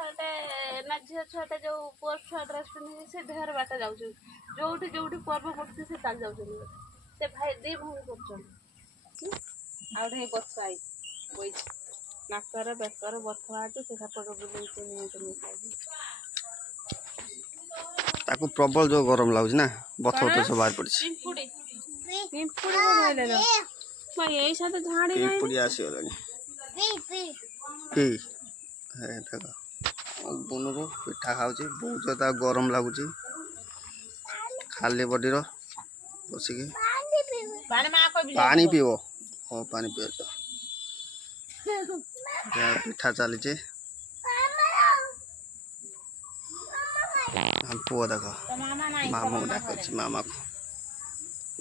छुआटे ना झील छुआटे जो पुअ छुआ ड्रेस पिंधि से ढेर बाट जाऊ जोठी जोठी पर्व पड़ती से चल जाऊ से भाई दी भूमि कर आउे बस आई बई नाकर बेकर बथवा से सापट बुले खाई ताकू प्रबल जो गरम लागुच ना बथ बथ सब बाहर पड़ी यही साथ झाड़ी पिंपुड़ी आसीगलानी पी हे देखो बुनुर पिठा खाऊची बहुत ज्यादा गरम लागुची खाली बॉडी रो बसिके पानी पीओ हाँ पानी पियो पिठा चली हम पुआ देख मामू डाक मामा को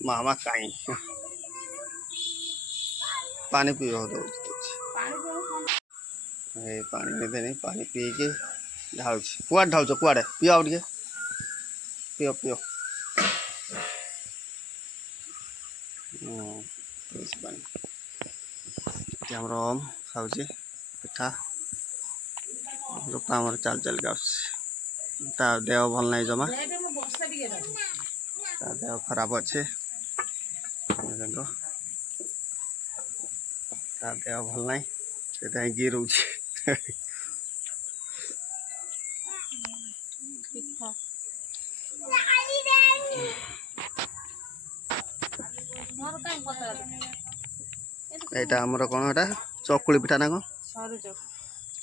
मामा कहीं पानी पियो पानी नहीं देनी पानी पी के ढाल कुआड़े ढाल कुआड़े पियो आउ टे पियो पियो पानी खाऊे पिठा रूपा चल चल ता देह भल नहीं जमा ता देह खराब अच्छे ता देह भल नहीं से गिरू एटा हमर कोन एटा चकुली पिठा ना को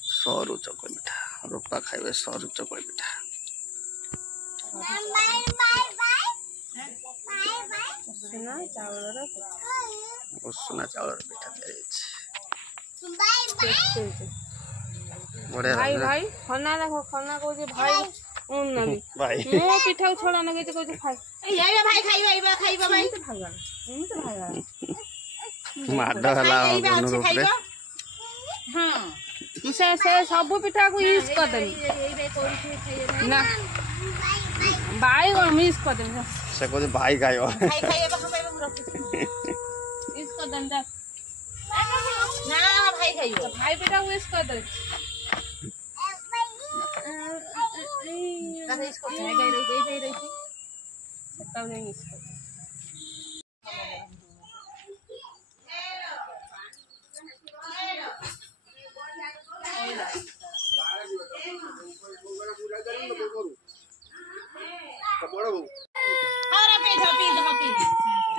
सरू चकुली पिठा रूपा खाइबे सरू चकुली पिठा सुना चावल पिठा भाई भाई खाना देखो खाना को भाई उन नली भाई मो पिठा छोड़ा न गई तो खाई ये भाई खाइबा खाइबा भाई तो भागा तो भागा माडा हला दोनों ऊपर हां से सब पिठा को यूज कर दे ना भाई और मिस कर दे से को भाई खाइबो भाई खाइबा हम यूज कर दे ना भाई खाइबो भाई बेटा यूज कर दे दादा इसको गई तब नहीं इसको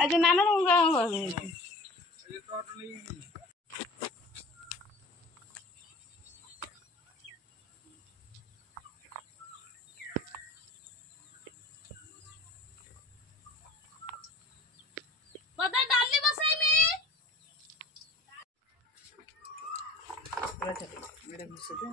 अच्छा नाना बता डालनी बसाई में मेरे गुस्से से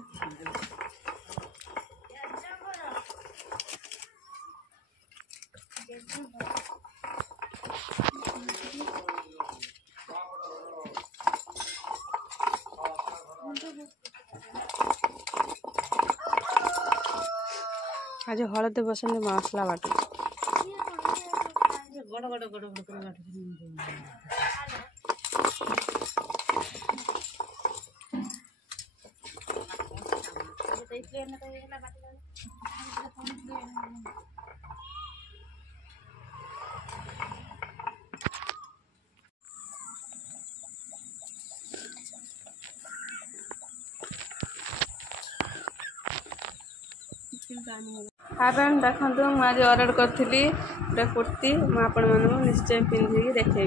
आज हलदे बसने मसला बाट गड़ गड़ गड़ गड़ कर फ्रेंड देखो मुझे ऑर्डर करी कुर्ती मुझे निश्चय पिंधिकी देखी।